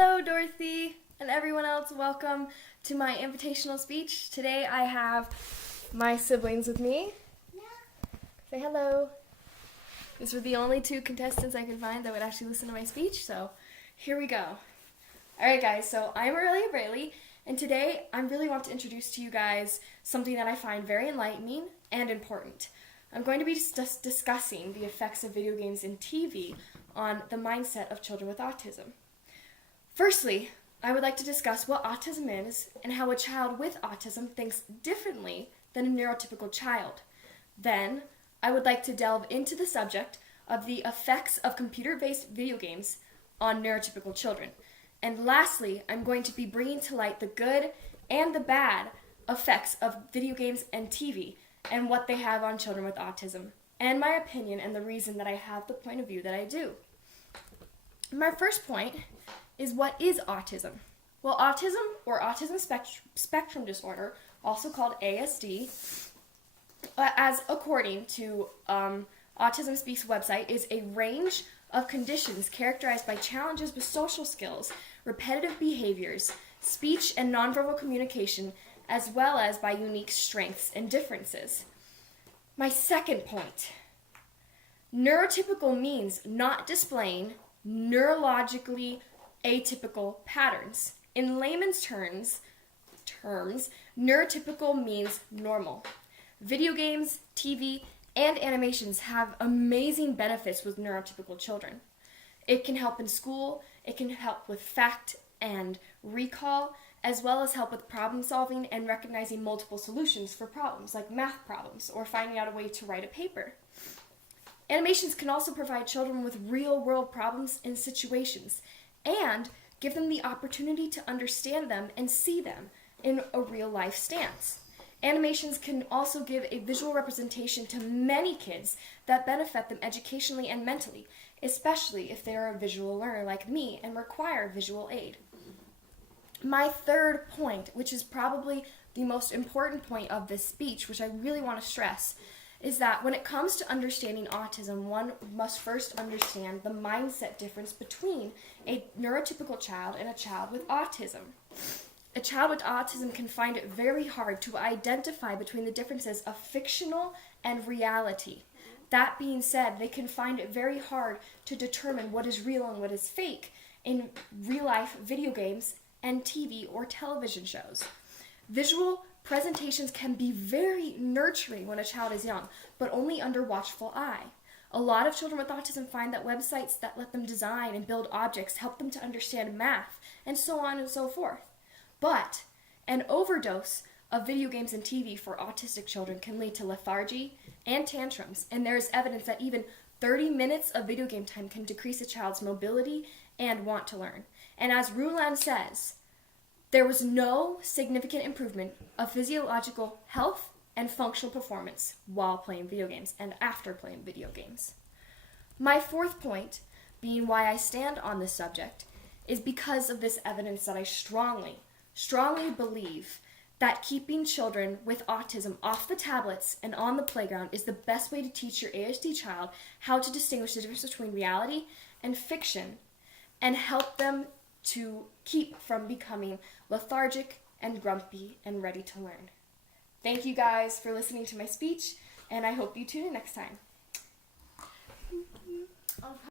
Hello, Dorothy, and everyone else. Welcome to my invitational speech. Today I have my siblings with me. Say hello. These were the only two contestants I could find that would actually listen to my speech, so here we go. Alright guys, so I'm Braley, and today I really want to introduce to you guys something that I find very enlightening and important. I'm going to be discussing the effects of video games and TV on the mindset of children with autism. Firstly, I would like to discuss what autism is and how a child with autism thinks differently than a neurotypical child. Then, I would like to delve into the subject of the effects of computer-based video games on neurotypical children. And lastly, I'm going to be bringing to light the good and the bad effects of video games and TV and what they have on children with autism, and my opinion and the reason that I have the point of view that I do. My first point is, what is autism? Well, autism, or autism spectrum disorder, also called ASD, as according to Autism Speaks website, is a range of conditions characterized by challenges with social skills, repetitive behaviors, speech and nonverbal communication, as well as by unique strengths and differences. My second point, neurotypical means not displaying neurologically atypical patterns. In layman's terms, neurotypical means normal. Video games, TV, and animations have amazing benefits with neurotypical children. It can help in school, it can help with fact and recall, as well as help with problem solving and recognizing multiple solutions for problems like math problems or finding out a way to write a paper. Animations can also provide children with real-world problems and situations and give them the opportunity to understand them and see them in a real-life stance. Animations can also give a visual representation to many kids that benefit them educationally and mentally, especially if they are a visual learner like me and require visual aid. My third point, which is probably the most important point of this speech, which I really want to stress, is that when it comes to understanding autism, one must first understand the mindset difference between a neurotypical child and a child with autism. A child with autism can find it very hard to identify between the differences of fictional and reality. That being said, they can find it very hard to determine what is real and what is fake in real-life video games and TV or television shows. Visual presentations can be very nurturing when a child is young, but only under watchful eye. A lot of children with autism find that websites that let them design and build objects help them to understand math, and so on and so forth. But an overdose of video games and TV for autistic children can lead to lethargy and tantrums, and there is evidence that even 30 minutes of video game time can decrease a child's mobility and want to learn. And as Ruland says, there was no significant improvement of physiological health and functional performance while playing video games and after playing video games. My fourth point, being why I stand on this subject, is because of this evidence that I strongly believe that keeping children with autism off the tablets and on the playground is the best way to teach your ASD child how to distinguish the difference between reality and fiction and help them to keep from becoming lethargic and grumpy and ready to learn. Thank you guys for listening to my speech, and I hope you tune in next time.